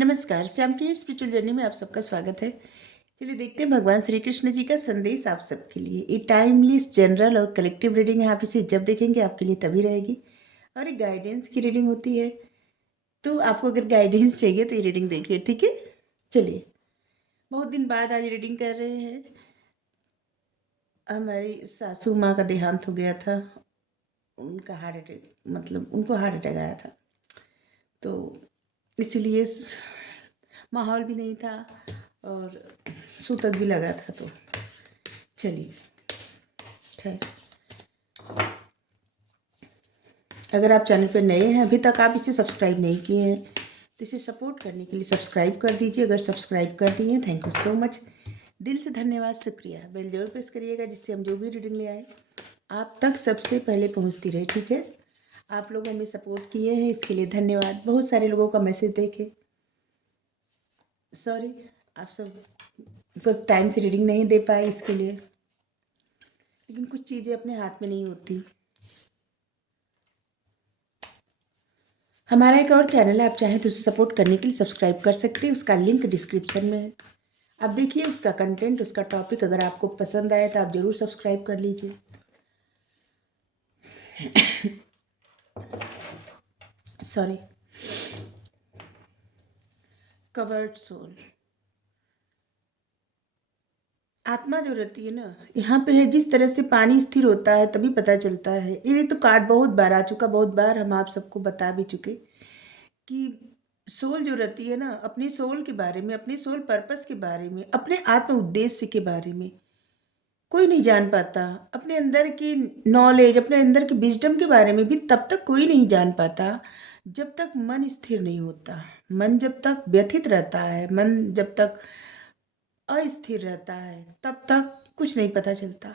नमस्कार, श्याम की spiritual journey में आप सबका स्वागत है। चलिए देखते हैं भगवान श्री कृष्ण जी का संदेश आप सबके लिए। ये टाइमलेस, जनरल और कलेक्टिव रीडिंग है। आप इसे जब देखेंगे आपके लिए तभी रहेगी और एक गाइडेंस की रीडिंग होती है। तो आपको अगर गाइडेंस चाहिए तो ये रीडिंग देखिए, ठीक है। चलिए, बहुत दिन बाद आज रीडिंग कर रहे हैं। हमारी सासू माँ का देहांत हो गया था। उनका हार्ट अटैक, मतलब उनको हार्ट अटैक आया था, तो इसीलिए माहौल भी नहीं था और सूतक भी लगा था। तो चलिए, है। अगर आप चैनल पर नए हैं, अभी तक आप इसे सब्सक्राइब नहीं किए हैं, तो इसे सपोर्ट करने के लिए सब्सक्राइब कर दीजिए। अगर सब्सक्राइब कर दिए हैं, थैंक यू सो मच, दिल से धन्यवाद, शुक्रिया। बेल जरूर प्रेस करिएगा जिससे हम जो भी रीडिंग ले आए आप तक सबसे पहले पहुंचती रहे, ठीक है। आप लोग हमें सपोर्ट किए हैं, इसके लिए धन्यवाद। बहुत सारे लोगों का मैसेज देखे, सॉरी, आप सब बस टाइम से रीडिंग नहीं दे पाए इसके लिए, लेकिन कुछ चीज़ें अपने हाथ में नहीं होती। हमारा एक और चैनल है, आप चाहें तो उसे सपोर्ट करने के लिए सब्सक्राइब कर सकते हैं। उसका लिंक डिस्क्रिप्शन में है। आप देखिए उसका कंटेंट, उसका टॉपिक अगर आपको पसंद आए तो आप ज़रूर सब्सक्राइब कर लीजिए। सॉरी। कवर्ड सोल, आत्मा जो रहती है ना, यहाँ पे है। जिस तरह से पानी स्थिर होता है तभी पता चलता है। ये तो कार्ड बहुत बार आ चुका, बहुत बार हम आप सबको बता भी चुके कि सोल जो रहती है ना, अपने सोल के बारे में, अपने सोल पर्पस के बारे में, अपने आत्म उद्देश्य के बारे में कोई नहीं जान पाता। अपने अंदर की नॉलेज, अपने अंदर की विजडम के बारे में भी तब तक कोई नहीं जान पाता जब तक मन स्थिर नहीं होता। मन जब तक व्यथित रहता है, मन जब तक अस्थिर रहता है, तब तक कुछ नहीं पता चलता।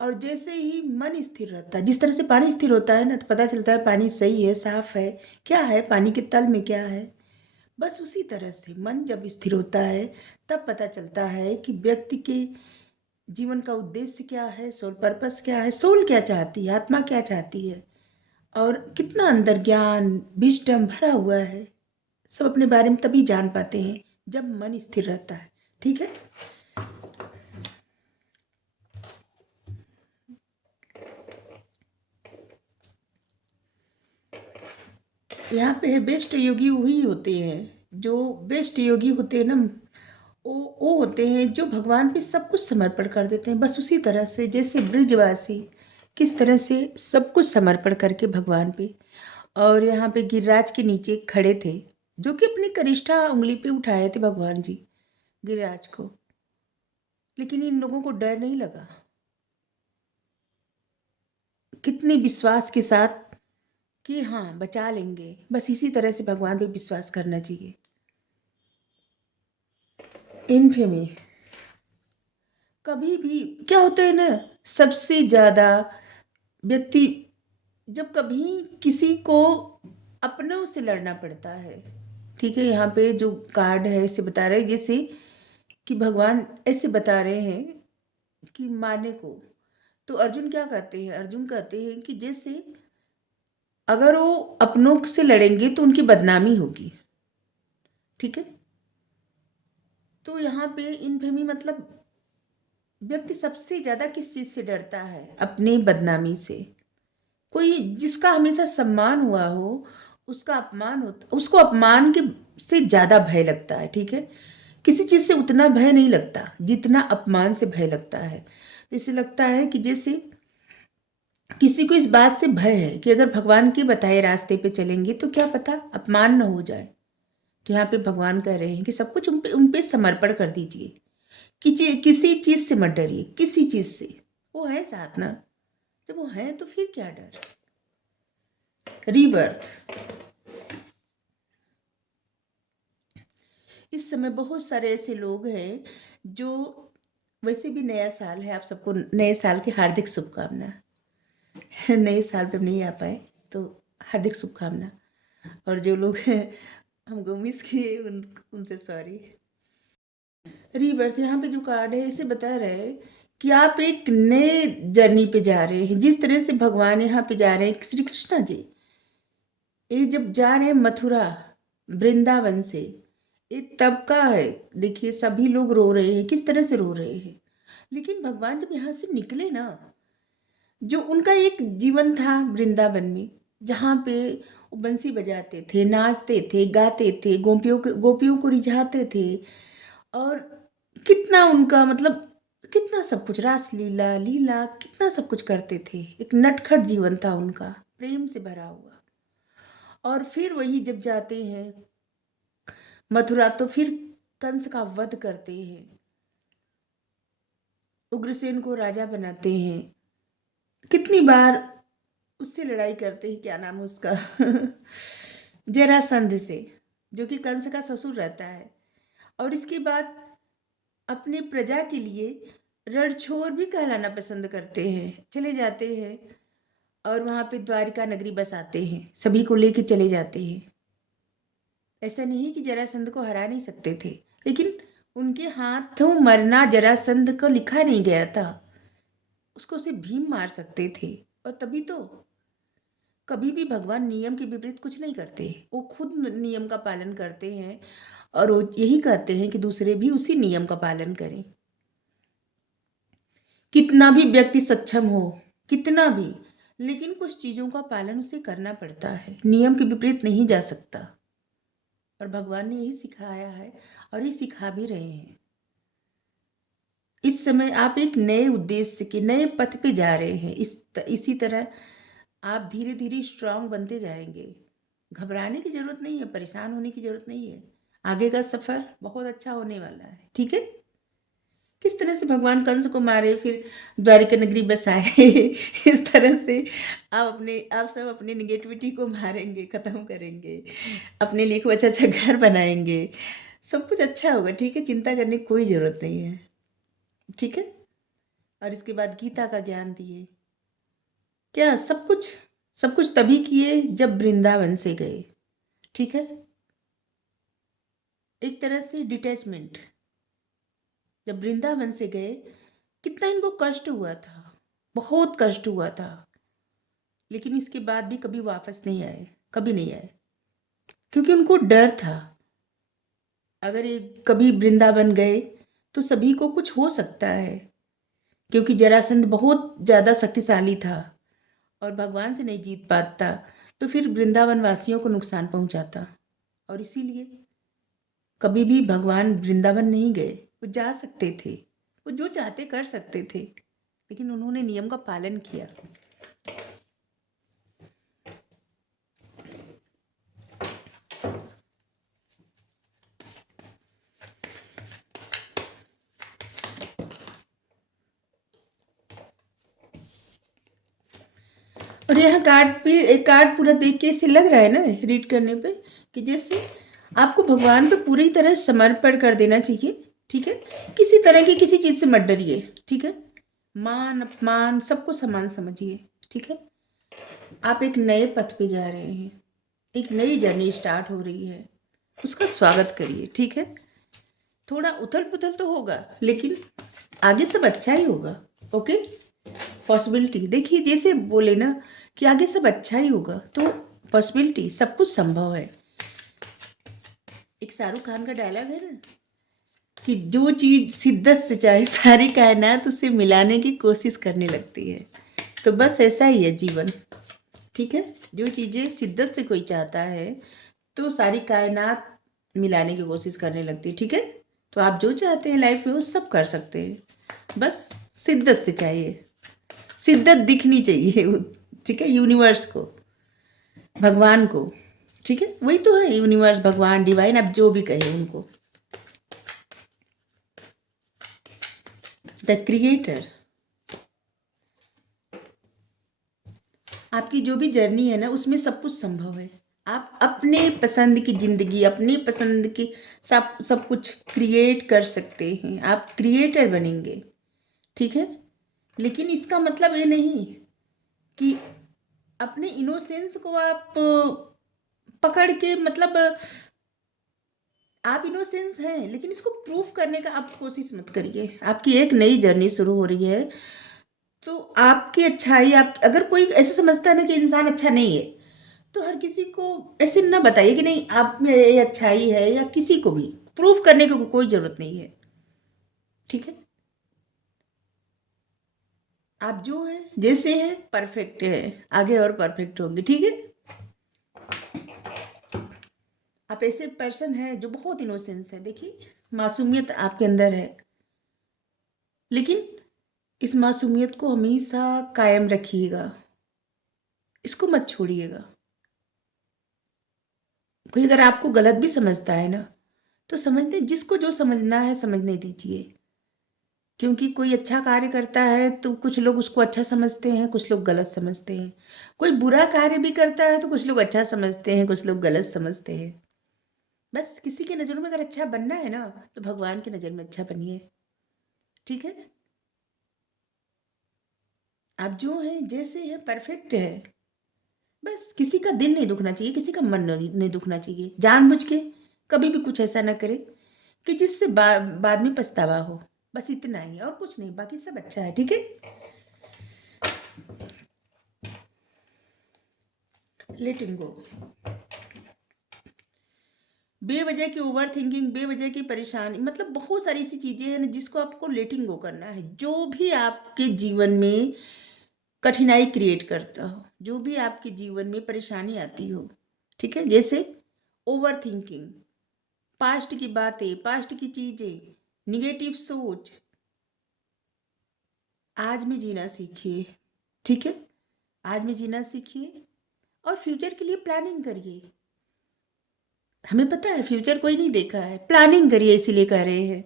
और जैसे ही मन स्थिर रहता है, जिस तरह से पानी स्थिर होता है ना, तो पता चलता है पानी सही है, साफ है, क्या है पानी के तल में, क्या है। बस उसी तरह से मन जब स्थिर होता है तब पता चलता है कि व्यक्ति के जीवन का उद्देश्य क्या है, सोल पर्पस क्या है, सोल क्या चाहती है, आत्मा क्या चाहती है, और कितना अंदर ज्ञान विजडम भरा हुआ है। सब अपने बारे में तभी जान पाते हैं जब मन स्थिर रहता है, ठीक है। यहाँ पे है, बेस्ट योगी वही होते हैं जो बेस्ट योगी होते हैं ना, वो होते हैं जो भगवान पे सब कुछ समर्पण कर देते हैं। बस उसी तरह से जैसे ब्रिजवासी किस तरह से सब कुछ समर्पण करके भगवान पे, और यहाँ पे गिरिराज के नीचे खड़े थे, जो कि अपनी कनिष्ठा उंगली पे उठाए थे भगवान जी गिरिराज को। लेकिन इन लोगों को डर नहीं लगा। कितने विश्वास के साथ कि हाँ बचा लेंगे। बस इसी तरह से भगवान पे विश्वास करना चाहिए। इनफेमी, कभी भी क्या होता है ना, सबसे ज़्यादा व्यक्ति जब कभी किसी को अपनों से लड़ना पड़ता है, ठीक है। यहाँ पे जो कार्ड है इसे बता रहे हैं, जैसे कि भगवान ऐसे बता रहे हैं कि मारने को। तो अर्जुन क्या कहते हैं, अर्जुन कहते हैं कि जैसे अगर वो अपनों से लड़ेंगे तो उनकी बदनामी होगी, ठीक है। तो यहाँ पे इनफेमी मतलब व्यक्ति सबसे ज़्यादा किस चीज़ से डरता है, अपनी बदनामी से। कोई जिसका हमेशा सम्मान हुआ हो, उसका अपमान होता, उसको अपमान के से ज़्यादा भय लगता है, ठीक है। किसी चीज़ से उतना भय नहीं लगता जितना अपमान से भय लगता है। जैसे लगता है कि जैसे किसी को इस बात से भय है कि अगर भगवान के बताए रास्ते पे चलेंगे तो क्या पता अपमान न हो जाए। तो यहाँ पे भगवान कह रहे हैं कि सब कुछ उन पे समर्पण कर दीजिए। किसी चीज़ से मत डरिए, किसी चीज़ से। वो है साथ ना, जब वो है तो फिर क्या डर। रीबर्थ, इस समय बहुत सारे ऐसे लोग हैं जो, वैसे भी नया साल है, आप सबको नए साल की हार्दिक शुभकामना। नए साल पे नहीं आ पाए तो हार्दिक शुभकामना। और जो लोग हमको मिस किए उनसे सॉरी। रीबर्थ, यहाँ पे जो कार्ड है इसे बता रहे हैं कि आप एक नए जर्नी पे जा रहे हैं। जिस तरह से भगवान यहाँ पे जा रहे हैं, श्री कृष्णा जी, ये जब जा रहे हैं मथुरा, वृंदावन से। एक तबका है, देखिए सभी लोग रो रहे हैं, किस तरह से रो रहे हैं। लेकिन भगवान जब यहाँ से निकले ना, जो उनका एक जीवन था वृंदावन में, जहाँ पे वो बंसी बजाते थे, नाचते थे, गाते थे, गोपियों को रिझाते थे, और कितना उनका मतलब कितना सब कुछ, रास लीला लीला कितना सब कुछ करते थे। एक नटखट जीवन था उनका, प्रेम से भरा हुआ। और फिर वही जब जाते हैं मथुरा, तो फिर कंस का वध करते हैं, उग्रसेन को राजा बनाते हैं, कितनी बार उससे लड़ाई करते हैं, क्या नाम है उसका जरासंध से, जो कि कंस का ससुर रहता है। और इसके बाद अपने प्रजा के लिए रणछोड़ भी कहलाना पसंद करते हैं, चले जाते हैं और वहाँ पे द्वारिका नगरी बसाते हैं, सभी को लेके चले जाते हैं। ऐसा नहीं कि जरासंध को हरा नहीं सकते थे, लेकिन उनके हाथों मरना जरासंध को लिखा नहीं गया था, उसको सिर्फ भीम मार सकते थे। और तभी तो कभी भी भगवान नियम के विपरीत कुछ नहीं करते, वो खुद नियम का पालन करते हैं, और वो यही कहते हैं कि दूसरे भी उसी नियम का पालन करें। कितना भी व्यक्ति सक्षम हो, कितना भी, लेकिन कुछ चीज़ों का पालन उसे करना पड़ता है, नियम के विपरीत नहीं जा सकता। और भगवान ने यही सिखाया है और ये सिखा भी रहे हैं। इस समय आप एक नए उद्देश्य के नए पथ पे जा रहे हैं। इसी तरह आप धीरे धीरे स्ट्रांग बनते जाएंगे। घबराने की ज़रूरत नहीं है, परेशान होने की ज़रूरत नहीं है। आगे का सफ़र बहुत अच्छा होने वाला है, ठीक है। किस तरह से भगवान कंस को मारे, फिर द्वारिका नगरी बसाए इस तरह से आप सब अपने निगेटिविटी को मारेंगे, ख़त्म करेंगे, अपने लिए खूब अच्छा अच्छा घर बनाएंगे, सब कुछ अच्छा होगा, ठीक है। चिंता करने की कोई ज़रूरत नहीं है, ठीक है। और इसके बाद गीता का ज्ञान दिए, क्या सब कुछ तभी किए जब वृंदावन से गए, ठीक है। एक तरह से डिटैचमेंट, जब वृंदावन से गए, कितना इनको कष्ट हुआ था, बहुत कष्ट हुआ था, लेकिन इसके बाद भी कभी वापस नहीं आए, कभी नहीं आए, क्योंकि उनको डर था। अगर ये कभी वृंदावन गए तो सभी को कुछ हो सकता है, क्योंकि जरासंध बहुत ज़्यादा शक्तिशाली था और भगवान से नहीं जीत पाता, तो फिर वृंदावन वासियों को नुकसान पहुंचाता। और इसीलिए कभी भी भगवान वृंदावन नहीं गए। वो जा सकते थे, वो जो चाहते कर सकते थे, लेकिन उन्होंने नियम का पालन किया। और यहाँ कार्ड पे एक कार्ड पूरा देख के ऐसे लग रहा है ना, रीड करने पे, कि जैसे आपको भगवान पे पूरी तरह समर्पण कर देना चाहिए, ठीक है। किसी तरह की किसी चीज़ से मत डरिए, ठीक है। मान अपमान सबको समान समझिए, ठीक है। आप एक नए पथ पे जा रहे हैं, एक नई जर्नी स्टार्ट हो रही है, उसका स्वागत करिए, ठीक है। थोड़ा उथल पुथल तो होगा, लेकिन आगे सब अच्छा ही होगा, ओके। पॉसिबिलिटी देखिए, जैसे बोले ना कि आगे सब अच्छा ही होगा, तो पॉसिबिलिटी, सब कुछ संभव है। एक शाहरुख खान का डायलॉग है ना कि जो चीज़ शिद्दत से चाहे सारी कायनात उसे मिलाने की कोशिश करने लगती है। तो बस ऐसा ही है जीवन, ठीक है। जो चीज़ें शिद्दत से कोई चाहता है तो सारी कायनात मिलाने की कोशिश करने लगती है, ठीक है। तो आप जो चाहते हैं लाइफ में वो सब कर सकते हैं, बस शिद्दत से चाहिए, शिद्दत दिखनी चाहिए, ठीक है। यूनिवर्स को, भगवान को, ठीक है, वही तो है यूनिवर्स, भगवान, डिवाइन, आप जो भी कहें उनको, द क्रिएटर। आपकी जो भी जर्नी है ना, उसमें सब कुछ संभव है। आप अपने पसंद की ज़िंदगी, अपनी पसंद की सब कुछ क्रिएट कर सकते हैं, आप क्रिएटर बनेंगे, ठीक है। लेकिन इसका मतलब ये नहीं कि अपने इनोसेंस को आप पकड़ के, मतलब आप इनोसेंस हैं, लेकिन इसको प्रूफ करने का आप कोशिश मत करिए। आपकी एक नई जर्नी शुरू हो रही है, तो आपकी अच्छाई, आप अगर कोई ऐसा समझता है ना कि इंसान अच्छा नहीं है, तो हर किसी को ऐसे ना बताइए कि नहीं आप में ये अच्छाई है, या किसी को भी प्रूव करने की कोई ज़रूरत नहीं है, ठीक है? आप जो हैं, जैसे हैं, परफेक्ट हैं, आगे और परफेक्ट होंगे, ठीक है? आप ऐसे पर्सन हैं जो बहुत इनोसेंस है, देखिए मासूमियत आपके अंदर है, लेकिन इस मासूमियत को हमेशा कायम रखिएगा, इसको मत छोड़िएगा। कोई अगर आपको गलत भी समझता है ना, तो समझने, जिसको जो समझना है समझने दीजिए, क्योंकि कोई अच्छा कार्य करता है तो कुछ लोग उसको अच्छा समझते हैं, कुछ लोग गलत समझते हैं। कोई बुरा कार्य भी करता है तो कुछ लोग अच्छा समझते हैं, कुछ लोग गलत समझते हैं। बस किसी की नज़रों में अगर अच्छा बनना है ना, तो भगवान की नज़र में अच्छा बनिए, ठीक है? आप जो हैं, जैसे हैं, परफेक्ट है। बस किसी का दिल नहीं दुखना चाहिए, किसी का मन नहीं दुखना चाहिए, जानबूझ के कभी भी कुछ ऐसा ना करे कि जिससे बाद में पछतावा हो। बस इतना ही, और कुछ नहीं, बाकी सब अच्छा है, ठीक है? लेटिंग गो। बेवजह की ओवर थिंकिंग, बेवजह की परेशानी, मतलब बहुत सारी ऐसी चीज़ें हैं ना जिसको आपको लेटिंग गो करना है। जो भी आपके जीवन में कठिनाई क्रिएट करता हो, जो भी आपके जीवन में परेशानी आती हो, ठीक है? जैसे ओवर थिंकिंग, पास्ट की बातें, पास्ट की चीज़ें, निगेटिव सोच, आज में जीना सीखिए, ठीक है? आज में जीना सीखिए और फ्यूचर के लिए प्लानिंग करिए। हमें पता है फ्यूचर कोई नहीं देखा है, प्लानिंग करिए, इसीलिए कह रहे हैं।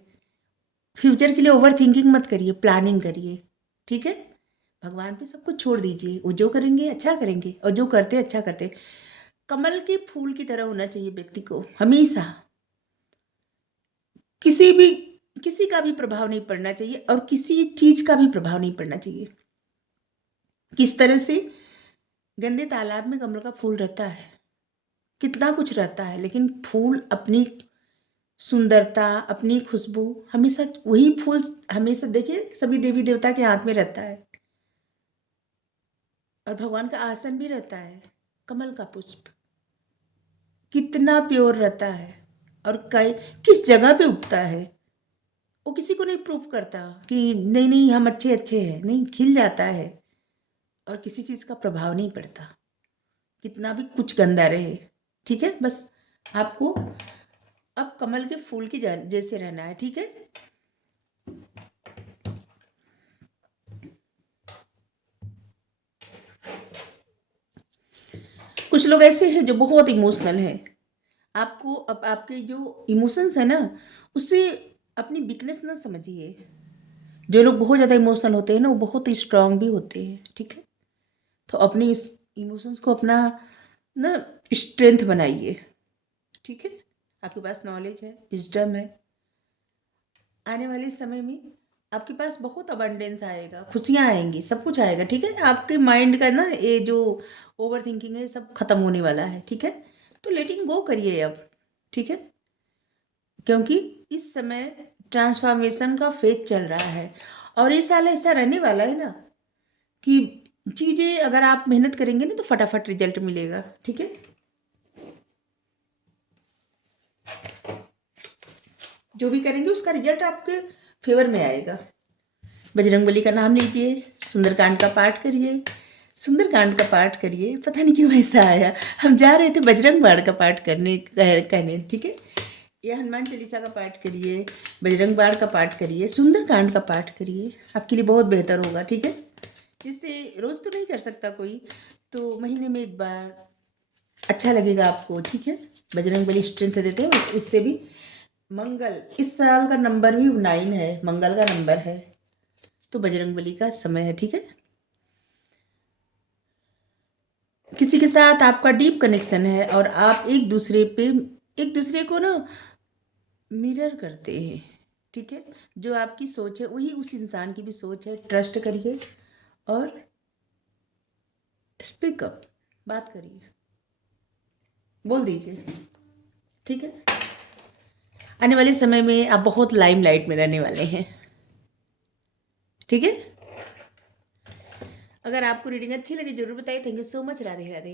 फ्यूचर के लिए ओवर थिंकिंग मत करिए, प्लानिंग करिए, ठीक है? भगवान पे सब कुछ छोड़ दीजिए, वो जो करेंगे अच्छा करेंगे, और जो करते अच्छा करते। कमल के फूल की तरह होना चाहिए व्यक्ति को हमेशा, किसी भी, किसी का भी प्रभाव नहीं पड़ना चाहिए, और किसी चीज़ का भी प्रभाव नहीं पड़ना चाहिए। किस तरह से गंदे तालाब में कमल का फूल रहता है, कितना कुछ रहता है, लेकिन फूल अपनी सुंदरता, अपनी खुशबू, हमेशा वही फूल, हमेशा देखिए सभी देवी देवता के हाथ में रहता है, और भगवान का आसन भी रहता है। कमल का पुष्प कितना प्योर रहता है, और कई किस जगह पे उगता है, वो किसी को नहीं प्रूफ करता कि नहीं नहीं हम अच्छे अच्छे हैं, नहीं, खिल जाता है और किसी चीज़ का प्रभाव नहीं पड़ता, कितना भी कुछ गंदा रहे, ठीक है? बस आपको अब कमल के फूल की जैसे रहना है, ठीक है? कुछ लोग ऐसे हैं जो बहुत इमोशनल हैं। आपको अब आपके जो इमोशंस है ना, उससे अपनी वीकनेस ना समझिए। जो लोग बहुत ज़्यादा इमोशनल होते हैं ना, वो बहुत स्ट्रांग भी होते हैं, ठीक है? तो अपनी इस इमोशंस को अपना ना स्ट्रेंथ बनाइए, ठीक है? आपके पास नॉलेज है, विजडम है, आने वाले समय में आपके पास बहुत अबंडेंस आएगा, खुशियाँ आएंगी, सब कुछ आएगा, ठीक है? आपके माइंड का ना ये जो ओवर थिंकिंग है सब खत्म होने वाला है, ठीक है? तो लेटिंग गो करिए अब, ठीक है? क्योंकि इस समय ट्रांसफॉर्मेशन का फेज चल रहा है, और इस साल ऐसा रहने वाला है ना कि चीज़ें अगर आप मेहनत करेंगे ना तो फटाफट रिजल्ट मिलेगा, ठीक है? जो भी करेंगे उसका रिजल्ट आपके फेवर में आएगा। बजरंगबली का नाम लीजिए, सुंदरकांड का पाठ करिए, सुंदरकांड का पाठ करिए। पता नहीं क्यों ऐसा आया, हम जा रहे थे बजरंग बाण का पाठ करने कहने, ठीक है? या हनुमान चालीसा का पाठ करिए, बजरंग बाण का पाठ करिए, सुंदरकांड का पाठ करिए, आपके लिए बहुत बेहतर होगा, ठीक है? जिससे रोज़ तो नहीं कर सकता कोई, तो महीने में एक बार अच्छा लगेगा आपको, ठीक है? बजरंगबली स्ट्रेंथ देते हैं, इससे भी मंगल, इस साल का नंबर भी 9 है, मंगल का नंबर है, तो बजरंगबली का समय है, ठीक है? किसी के साथ आपका डीप कनेक्शन है और आप एक दूसरे को ना मिरर करते हैं, ठीक है? जो आपकी सोच है वही उस इंसान की भी सोच है, ट्रस्ट करिए और स्पीक अप, बात करिए, बोल दीजिए, ठीक है? आने वाले समय में आप बहुत लाइमलाइट में रहने वाले हैं, ठीक है? अगर आपको रीडिंग अच्छी लगी जरूर बताइए। Thank you so much. Radhe Radhe.